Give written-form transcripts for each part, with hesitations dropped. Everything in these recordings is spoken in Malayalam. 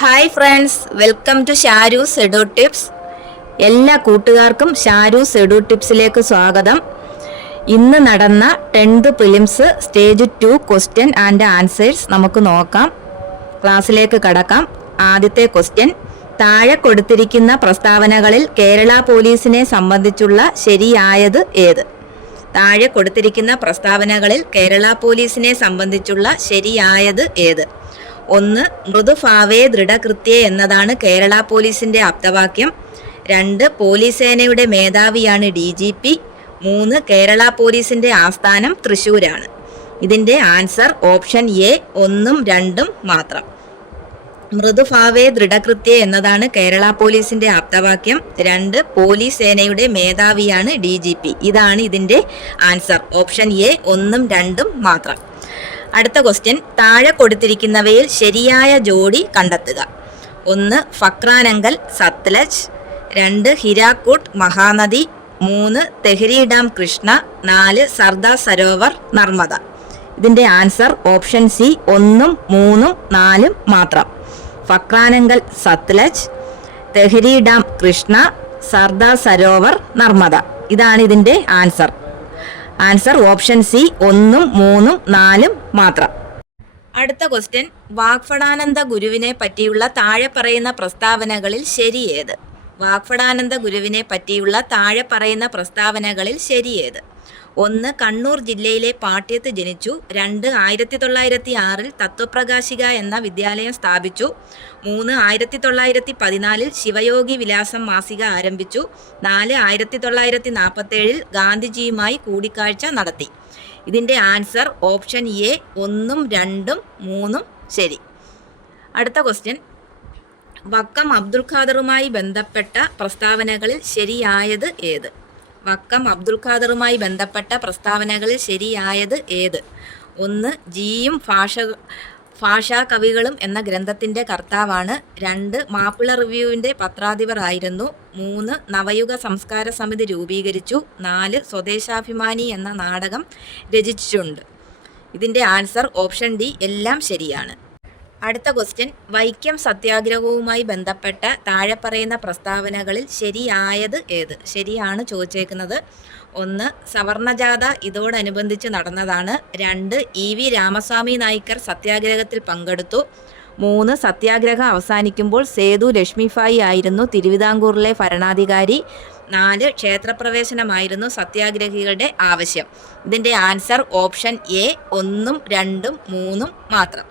Hi friends, welcome to Sharoos edu tips. എല്ലാ കൂട്ടുകാർക്കും ഷാരൂസ് എഡു ടിപ്സിലേക്ക് സ്വാഗതം. ഇന്ന് നടന്ന 10th prelims stage 2 question and answers നമുക്ക് നോക്കാം. ക്ലാസ്സിലേക്ക് കടക്കാം. ആദ്യത്തെ ക്വസ്റ്റ്യൻ: താഴെ കൊടുത്തിരിക്കുന്ന പ്രസ്താവനകളിൽ കേരള പോലീസിനെ സംബന്ധിച്ചുള്ള ശരിയായത് ഏത്? താഴെ കൊടുത്തിരിക്കുന്ന പ്രസ്താവനകളിൽ കേരള പോലീസിനെ സംബന്ധിച്ചുള്ള ശരിയായത് ഏത്? 1. മൃദുഭാവേ ദൃഢകൃത്യേ എന്നതാണ് കേരള പോലീസിന്റെ ആപ്തവാക്യം. 2. പോലീസ് സേനയുടെ മേധാവിയാണ് DGP. 3. കേരള പോലീസിന്റെ ആസ്ഥാനം തൃശ്ശൂരാണ്. ഇതിന്റെ ആൻസർ ഓപ്ഷൻ എ 1ഉം 2ഉം മാത്രം. മൃദുഭാവേ ദൃഢകൃത്യേ എന്നതാണ് കേരള പോലീസിന്റെ ആപ്തവാക്യം. 2. പോലീസ് സേനയുടെ മേധാവിയാണ് DGP. ഇതാണ് ഇതിന്റെ ആൻസർ ഓപ്ഷൻ എ 1ഉം 2ഉം മാത്രം. അടുത്ത ക്വസ്റ്റ്യൻ: താഴെ കൊടുത്തിരിക്കുന്നവയിൽ ശരിയായ ജോഡി കണ്ടെത്തുക. 1. ഫക്രാനങ്കൽ സത്ലജ്. 2. ഹിരാക്കുഡ് മഹാനദി. 3. തെഹ്രി ഡാം കൃഷ്ണ. 4. സർദാർ സരോവർ നർമ്മദ. ഇതിന്റെ ആൻസർ ഓപ്ഷൻ സി 1ഉം 3ഉം 4ഉം മാത്രം. ഫക്രാനങ്കൽ സത്ലജ്, തെഹ്രി ഡാം കൃഷ്ണ, സർദാർ സരോവർ നർമ്മദ. ഇതാണ് ഇതിന്റെ ആൻസർ. ആൻസർ ഓപ്ഷൻ സി 1ഉം 3ഉം 4ഉം മാത്രം. അടുത്ത ക്വസ്റ്റ്യൻ: വാഗ്ഭടാനന്ദ ഗുരുവിനെ പറ്റിയുള്ള താഴെ പറയുന്ന പ്രസ്താവനകളിൽ ശരിയേത്? വാഗ്ഭടാനന്ദ ഗുരുവിനെ പറ്റിയുള്ള താഴെ പറയുന്ന പ്രസ്താവനകളിൽ ശരിയേത്? 1. കണ്ണൂർ ജില്ലയിലെ പാട്യത്ത് ജനിച്ചു. 2. 1906 തത്വപ്രകാശിക എന്ന വിദ്യാലയം സ്ഥാപിച്ചു. 3. 1914 ശിവയോഗി വിലാസം മാസിക ആരംഭിച്ചു. 4. 1947 ഗാന്ധിജിയുമായി കൂടിക്കാഴ്ച നടത്തി. ഇതിന്റെ ആൻസർ ഓപ്ഷൻ എ 1ഉം 2ഉം 3ഉം ശരി. അടുത്ത ക്വസ്റ്റ്യൻ: വക്കം അബ്ദുൽ ഖാദറുമായി ബന്ധപ്പെട്ട പ്രസ്താവനകളിൽ ശരിയായത് ഏത്? വക്കം അബ്ദുൽ ഖാദറുമായി ബന്ധപ്പെട്ട പ്രസ്താവനകളിൽ ശരിയായത് ഏത്? 1. ജിയും ഭാഷാ കവികളും എന്ന ഗ്രന്ഥത്തിന്റെ കർത്താവാണ്. 2. മാപ്പിള റിവ്യൂവിന്റെ പത്രാധിപർ ആയിരുന്നു. 3. നവയുഗ സംസ്കാര സമിതി രൂപീകരിച്ചു. 4. സ്വദേശാഭിമാനി എന്ന നാടകം രചിച്ചിട്ടുണ്ട്. ഇതിന്റെ ആൻസർ ഓപ്ഷൻ ഡി എല്ലാം ശരിയാണ്. അടുത്ത ക്വസ്റ്റ്യൻ: വൈക്കം സത്യാഗ്രഹവുമായി ബന്ധപ്പെട്ട താഴെ പറയുന്ന പ്രസ്താവനകളിൽ ശരിയായത് ഏത്? ശരിയാണ് ചോദിച്ചേക്കുന്നത്. 1. സവർണജാഥ ഇതോടനുബന്ധിച്ച് നടന്നതാണ്. 2. EV രാമസ്വാമി നായ്ക്കർ സത്യാഗ്രഹത്തിൽ പങ്കെടുത്തു. 3. സത്യാഗ്രഹം അവസാനിക്കുമ്പോൾ സേതു ലക്ഷ്മിഭായി ആയിരുന്നു തിരുവിതാംകൂറിലെ ഭരണാധികാരി. 4. ക്ഷേത്രപ്രവേശനമായിരുന്നു സത്യാഗ്രഹികളുടെ ആവശ്യം. ഇതിൻ്റെ ആൻസർ ഓപ്ഷൻ എ 1ഉം 2ഉം 3ഉം മാത്രം.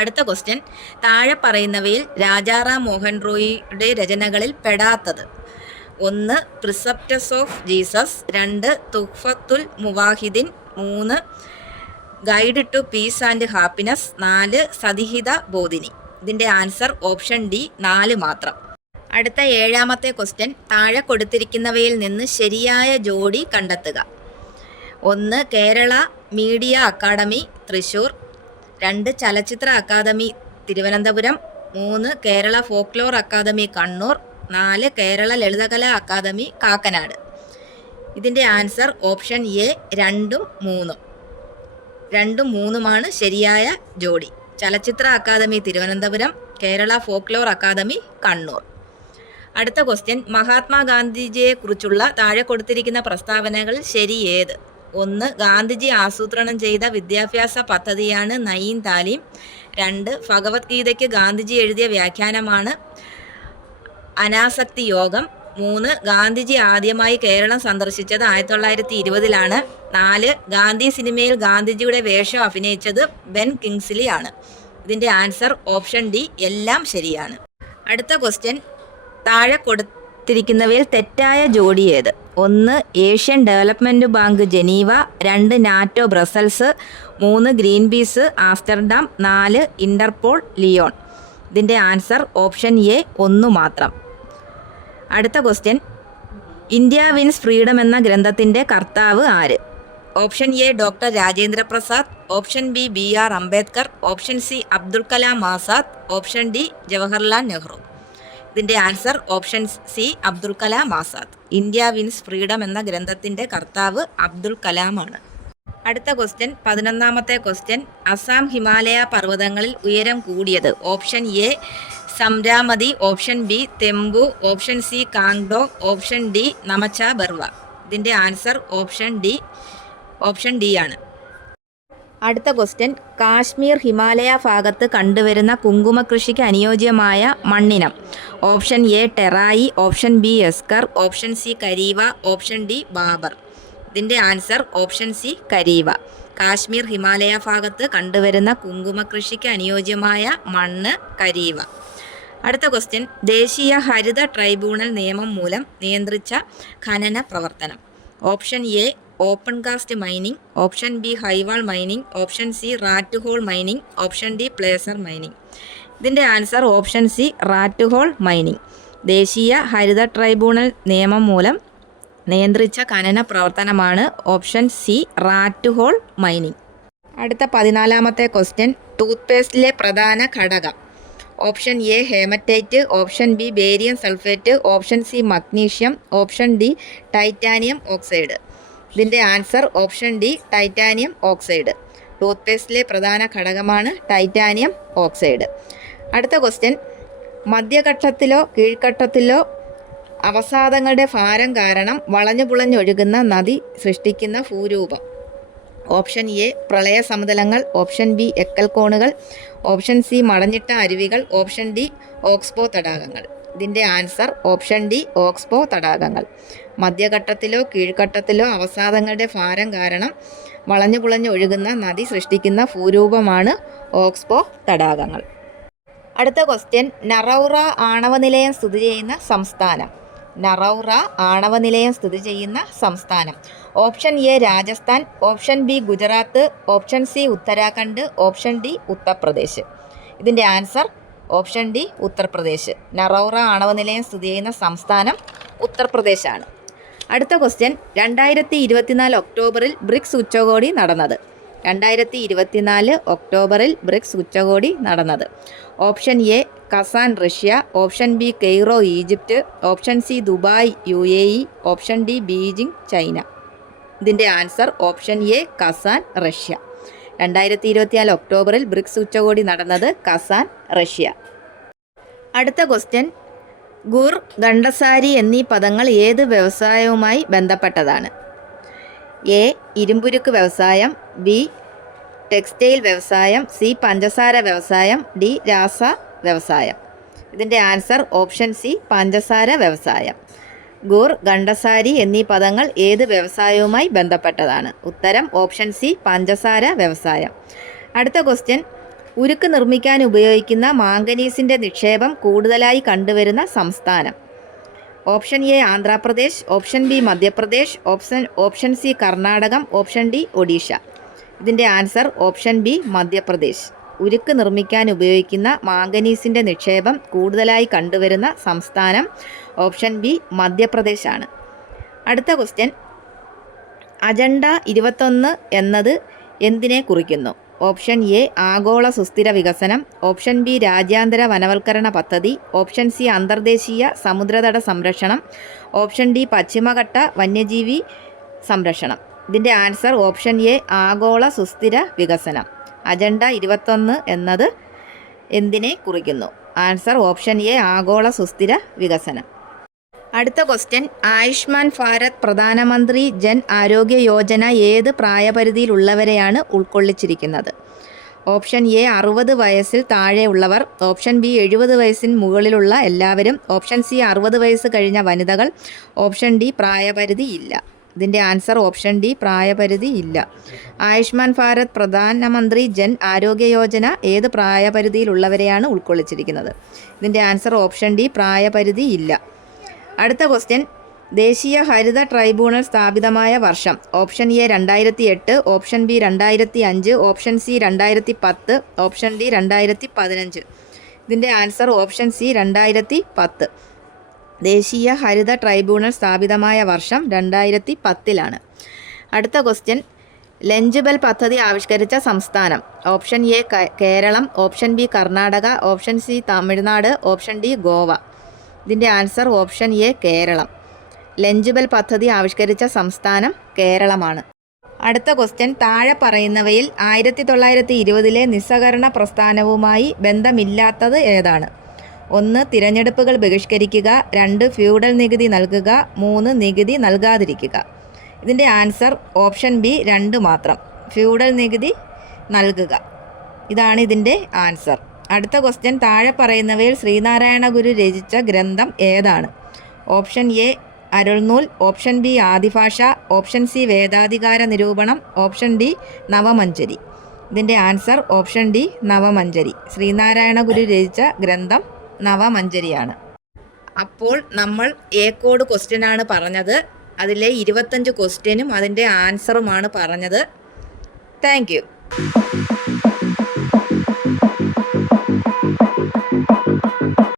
അടുത്ത ക്വസ്റ്റ്യൻ: താഴെ പറയുന്നവയിൽ രാജാറാം മോഹൻ റോയിയുടെ രചനകളിൽ പെടാത്തത്? 1. Precepts of Jesus. 2. Tuhfatul Muwahidin. 3. Guide to peace and happiness. 4. Satihita Bodhini. ഇതിൻ്റെ ആൻസർ ഓപ്ഷൻ ഡി 4 മാത്രം. അടുത്ത 7ാമത്തെ ക്വസ്റ്റ്യൻ: താഴെ കൊടുത്തിരിക്കുന്നവയിൽ നിന്ന് ശരിയായ ജോഡി കണ്ടെത്തുക. 1. Kerala media academy Thrissur. 2. Chalachitra academy Thiruvananthapuram. 3. Kerala folklore academy Kannur. 4. Kerala Lalithakala academy Kakkanad. ഇതിൻ്റെ ആൻസർ ഓപ്ഷൻ എ 2ഉം 3ഉം. 2ഉം 3ഉമാണ് ശരിയായ ജോഡി. Chalachitra academy Thiruvananthapuram, Kerala folklore academy Kannur. അടുത്ത ക്വസ്റ്റ്യൻ: മഹാത്മാഗാന്ധിജിയെക്കുറിച്ചുള്ള താഴെ കൊടുത്തിരിക്കുന്ന പ്രസ്താവനകൾ ശരിയേത്? 1. ഗാന്ധിജി ആസൂത്രണം ചെയ്ത വിദ്യാഭ്യാസ പദ്ധതിയാണ് നയീം താലീം. 2. ഭഗവത്ഗീതയ്ക്ക് ഗാന്ധിജി എഴുതിയ വ്യാഖ്യാനമാണ് അനാസക്തി യോഗം. 3. ഗാന്ധിജി ആദ്യമായി കേരളം സന്ദർശിച്ചത് 1920-ലാണ്. 4. ഗാന്ധി സിനിമയിൽ ഗാന്ധിജിയുടെ വേഷം അഭിനയിച്ചത് ബെൻ കിങ്സ്ലി ആണ്. ഇതിൻ്റെ ആൻസർ ഓപ്ഷൻ ഡി എല്ലാം ശരിയാണ്. അടുത്ത ക്വസ്റ്റ്യൻ: താഴെ കൊടുത്തിരിക്കുന്നവയിൽ തെറ്റായ ജോഡി ഏത്? 1. Asian Development Bank Geneva. 2. NATO Brussels. 3. Greenpeace Amsterdam. 4. Interpol Lyon. ഇതിൻ്റെ ആൻസർ ഓപ്ഷൻ എ 1 മാത്രം. അടുത്ത ക്വസ്റ്റ്യൻ: ഇന്ത്യ വിൻസ് ഫ്രീഡം എന്ന ഗ്രന്ഥത്തിൻ്റെ കർത്താവ് ആര്? Option A doctor Rajendra Prasad. Option B BR Ambedkar. Option C Abdul Kalam Azad. Option D Jawaharlal Nehru. ഇതിൻ്റെ answer option C Abdul Kalam Azad. India wins freedom എന്ന ഗ്രന്ഥത്തിൻ്റെ കർത്താവ് അബ്ദുൽ കലാമാണ്. അടുത്ത ക്വസ്റ്റ്യൻ 11ാമത്തെ ക്വസ്റ്റ്യൻ. അസാം ഹിമാലയ പർവ്വതങ്ങളിൽ ഉയരം കൂടിയത്? Option A Saramati, option B Tempu, option C Kangto, option D Namcha Barwa. ഇതിൻ്റെ ആൻസർ ഓപ്ഷൻ ഡി ആണ്. അടുത്ത ക്വസ്റ്റ്യൻ, കാശ്മീർ ഹിമാലയ ഭാഗത്ത് കണ്ടുവരുന്ന കുങ്കുമ കൃഷിക്ക് അനുയോജ്യമായ മണ്ണിനം. Option A Terai, option B esker, option C karewa, option D bhabar. ഇതിൻ്റെ answer option C karewa. Kashmir Himalaya ഭാഗത്ത് കണ്ടുവരുന്ന കുങ്കുമ കൃഷിക്ക് അനുയോജ്യമായ മണ്ണ് കരീവ. അടുത്ത ക്വസ്റ്റ്യൻ, ദേശീയ ഹരിത ട്രൈബ്യൂണൽ നിയമം മൂലം നിയന്ത്രിച്ച ഖനന പ്രവർത്തനം. Option A open cast mining, option B highwall mining, option C rat hole mining, option D placer mining. ഇതിൻ്റെ answer option C rat hole mining. ദേശീയ ഹരിത ട്രൈബ്യൂണൽ നിയമം മൂലം നിയന്ത്രിച്ച ഖനന പ്രവർത്തനമാണ് option C rat hole mining. അടുത്ത 14ാമത്തെ ക്വസ്റ്റ്യൻ, ടൂത്ത് പേസ്റ്റിലെ പ്രധാന ഘടകം. Option A haematite, option B barium sulphate, option C magnesium, option D titanium oxide. ഇതിൻ്റെ answer option D titanium oxide. Tooth പേസ്റ്റിലെ പ്രധാന ഘടകമാണ് ടൈറ്റാനിയം ഓക്സൈഡ്. അടുത്ത ക്വസ്റ്റ്യൻ, മധ്യഘട്ടത്തിലോ കീഴ്ഘട്ടത്തിലോ അവസാദങ്ങളുടെ ഭാരം കാരണം വളഞ്ഞുപുളഞ്ഞൊഴുകുന്ന നദി സൃഷ്ടിക്കുന്ന ഭൂരൂപം. ഓപ്ഷൻ എ പ്രളയ സമതലങ്ങൾ, ഓപ്ഷൻ ബി എക്കൽ കോണുകൾ, ഓപ്ഷൻ സി മടഞ്ഞിട്ട അരുവികൾ, ഓപ്ഷൻ ഡി ഓക്സ്ബോ തടാകങ്ങൾ. ഇതിൻ്റെ ആൻസർ ഓപ്ഷൻ ഡി ഓക്സ്ബോ തടാകങ്ങൾ. മധ്യഘട്ടത്തിലോ കീഴ്ഘട്ടത്തിലോ അവസാദങ്ങളുടെ ഭാരം കാരണം വളഞ്ഞുപുളഞ്ഞ് ഒഴുകുന്ന നദി സൃഷ്ടിക്കുന്ന ഭൂരൂപമാണ് ഓക്സ്ബോ തടാകങ്ങൾ. അടുത്ത ക്വസ്റ്റ്യൻ, നറൗറ ആണവ നിലയം സ്ഥിതി ചെയ്യുന്ന സംസ്ഥാനം. നറൗറ ആണവ നിലയം സ്ഥിതി ചെയ്യുന്ന സംസ്ഥാനം. Option A Rajasthan, option B Gujarat, option C Uttarakhand, option D Uttar Pradesh. ഇതിൻ്റെ ആൻസർ ഓപ്ഷൻ ഡി ഉത്തർപ്രദേശ്. നറൗറ ആണവ നിലയം സ്ഥിതി ചെയ്യുന്ന സംസ്ഥാനം ഉത്തർപ്രദേശാണ്. അടുത്ത ക്വസ്റ്റ്യൻ, 2024 ഒക്ടോബറിൽ ബ്രിക്സ് ഉച്ചകോടി നടന്നത്. 2024 ഒക്ടോബറിൽ ബ്രിക്സ് ഉച്ചകോടി നടന്നത്. Option A Kazan Russia, option B Cairo Egypt, option C Dubai UAE, option D Beijing China. ഇതിൻ്റെ answer option A Kazan Russia. 2024 ഒക്ടോബറിൽ ബ്രിക്സ് ഉച്ചകോടി നടന്നത് കസാൻ റഷ്യ. അടുത്ത ക്വസ്റ്റ്യൻ, ഗുർ, ഗണ്ടസാരി എന്നീ പദങ്ങൾ ഏത് വ്യവസായവുമായി ബന്ധപ്പെട്ടതാണ്? എ ഇരുമ്പുരുക്ക് വ്യവസായം, ബി ടെക്സ്റ്റൈൽ വ്യവസായം, സി പഞ്ചസാര വ്യവസായം, ഡി രാസ വ്യവസായം. ഇതിൻ്റെ ആൻസർ ഓപ്ഷൻ സി പഞ്ചസാര വ്യവസായം. ഗുർ, ഗണ്ടസാരി എന്നീ പദങ്ങൾ ഏത് വ്യവസായവുമായി ബന്ധപ്പെട്ടതാണ്? ഉത്തരം ഓപ്ഷൻ സി പഞ്ചസാര വ്യവസായം. അടുത്ത ക്വസ്റ്റ്യൻ, ഉരുക്ക് നിർമ്മിക്കാൻ ഉപയോഗിക്കുന്ന മാംഗനീസിൻ്റെ നിക്ഷേപം കൂടുതലായി കണ്ടുവരുന്ന സംസ്ഥാനം. Option A Andhra Pradesh, option B Madhya Pradesh, option C Karnataka, option D Odisha. ഇതിൻ്റെ ആൻസർ ഓപ്ഷൻ ബി മധ്യപ്രദേശ്. ഉരുക്ക് നിർമ്മിക്കാൻ ഉപയോഗിക്കുന്ന മാംഗനീസിൻ്റെ നിക്ഷേപം കൂടുതലായി കണ്ടുവരുന്ന സംസ്ഥാനം ഓപ്ഷൻ ബി മധ്യപ്രദേശാണ്. അടുത്ത ക്വസ്റ്റ്യൻ, അജണ്ട 21 എന്നത് എന്തിനെ കുറിക്കുന്നു? ഓപ്ഷൻ എ ആഗോള സുസ്ഥിര വികസനം, ഓപ്ഷൻ ബി രാജ്യാന്തര വനവൽക്കരണ പദ്ധതി, ഓപ്ഷൻ സി അന്തർദേശീയ സമുദ്രതട സംരക്ഷണം, ഓപ്ഷൻ ഡി പശ്ചിമഘട്ട വന്യജീവി സംരക്ഷണം. ഇതിൻ്റെ ആൻസർ ഓപ്ഷൻ എ ആഗോള സുസ്ഥിര വികസനം. അജണ്ട 21 എന്നത് എന്തിനെ കുറിക്കുന്നു? ആൻസർ ഓപ്ഷൻ എ ആഗോള സുസ്ഥിര വികസനം. അടുത്ത ക്വസ്റ്റ്യൻ, ആയുഷ്മാൻ ഭാരത് പ്രധാനമന്ത്രി ജൻ ആരോഗ്യ യോജന ഏത് പ്രായപരിധിയിലുള്ളവരെയാണ് ഉൾക്കൊള്ളിച്ചിരിക്കുന്നത്? ഓപ്ഷൻ എ 60 വയസ്സിൽ താഴെയുള്ളവർ, ഓപ്ഷൻ ബി 70 വയസ്സിന് മുകളിലുള്ള എല്ലാവരും, ഓപ്ഷൻ സി 60 വയസ്സ് കഴിഞ്ഞ വനിതകൾ, ഓപ്ഷൻ ഡി പ്രായപരിധി ഇല്ല. ഇതിൻ്റെ ആൻസർ ഓപ്ഷൻ ഡി പ്രായപരിധി ഇല്ല. ആയുഷ്മാൻ ഭാരത് പ്രധാനമന്ത്രി ജൻ ആരോഗ്യ യോജന ഏത് പ്രായപരിധിയിലുള്ളവരെയാണ് ഉൾക്കൊള്ളിച്ചിരിക്കുന്നത്? ഇതിൻ്റെ ആൻസർ ഓപ്ഷൻ ഡി പ്രായപരിധി ഇല്ല. അടുത്ത ക്വസ്റ്റ്യൻ, ദേശീയ ഹരിത ട്രൈബ്യൂണൽ സ്ഥാപിതമായ വർഷം. Option A 2008, option B 2005, option C 2010, option D 2015. ഇതിൻ്റെ ആൻസർ ഓപ്ഷൻ സി 2010. ദേശീയ ഹരിത ട്രൈബ്യൂണൽ സ്ഥാപിതമായ വർഷം 2010. അടുത്ത ക്വസ്റ്റ്യൻ, ലഞ്ച് ബെൽ പദ്ധതി ആവിഷ്കരിച്ച സംസ്ഥാനം. Option A Keralam, option B Karnataka, option C Tamil Nadu, option D Goa. ഇതിൻ്റെ answer option A Keralam. Lunch bell പദ്ധതി ആവിഷ്കരിച്ച സംസ്ഥാനം കേരളമാണ്. അടുത്ത ക്വസ്റ്റ്യൻ, താഴെ പറയുന്നവയിൽ 1920 നിസ്സഹകരണ പ്രസ്ഥാനവുമായി ബന്ധമില്ലാത്തത് ഏതാണ്? 1. തിരഞ്ഞെടുപ്പുകൾ ബഹിഷ്കരിക്കുക. 2. ഫ്യൂഡൽ നികുതി നൽകുക. 3. നികുതി നൽകാതിരിക്കുക. ഇതിൻ്റെ ആൻസർ ഓപ്ഷൻ ബി 2 മാത്രം, ഫ്യൂഡൽ നികുതി നൽകുക. ഇതാണ് ഇതിൻ്റെ ആൻസർ. അടുത്ത ക്വസ്റ്റ്യൻ, താഴെ പറയുന്നവയിൽ ശ്രീനാരായണ ഗുരു രചിച്ച ഗ്രന്ഥം ഏതാണ്? Option A Arulnul, option B Adibhasha, option C Vedadhikara Nirupanam, option D Navamanjari. ഇതിൻ്റെ answer option D Navamanjari. Sreenarayana Guru രചിച്ച ഗ്രന്ഥം നവമഞ്ജരിയാണ്. അപ്പോൾ നമ്മൾ എ കോഡ് ക്വസ്റ്റ്യനാണ് പറഞ്ഞത്. അതിലെ 25 ക്വസ്റ്റ്യനും അതിൻ്റെ ആൻസറുമാണ് പറഞ്ഞത്. Thank you.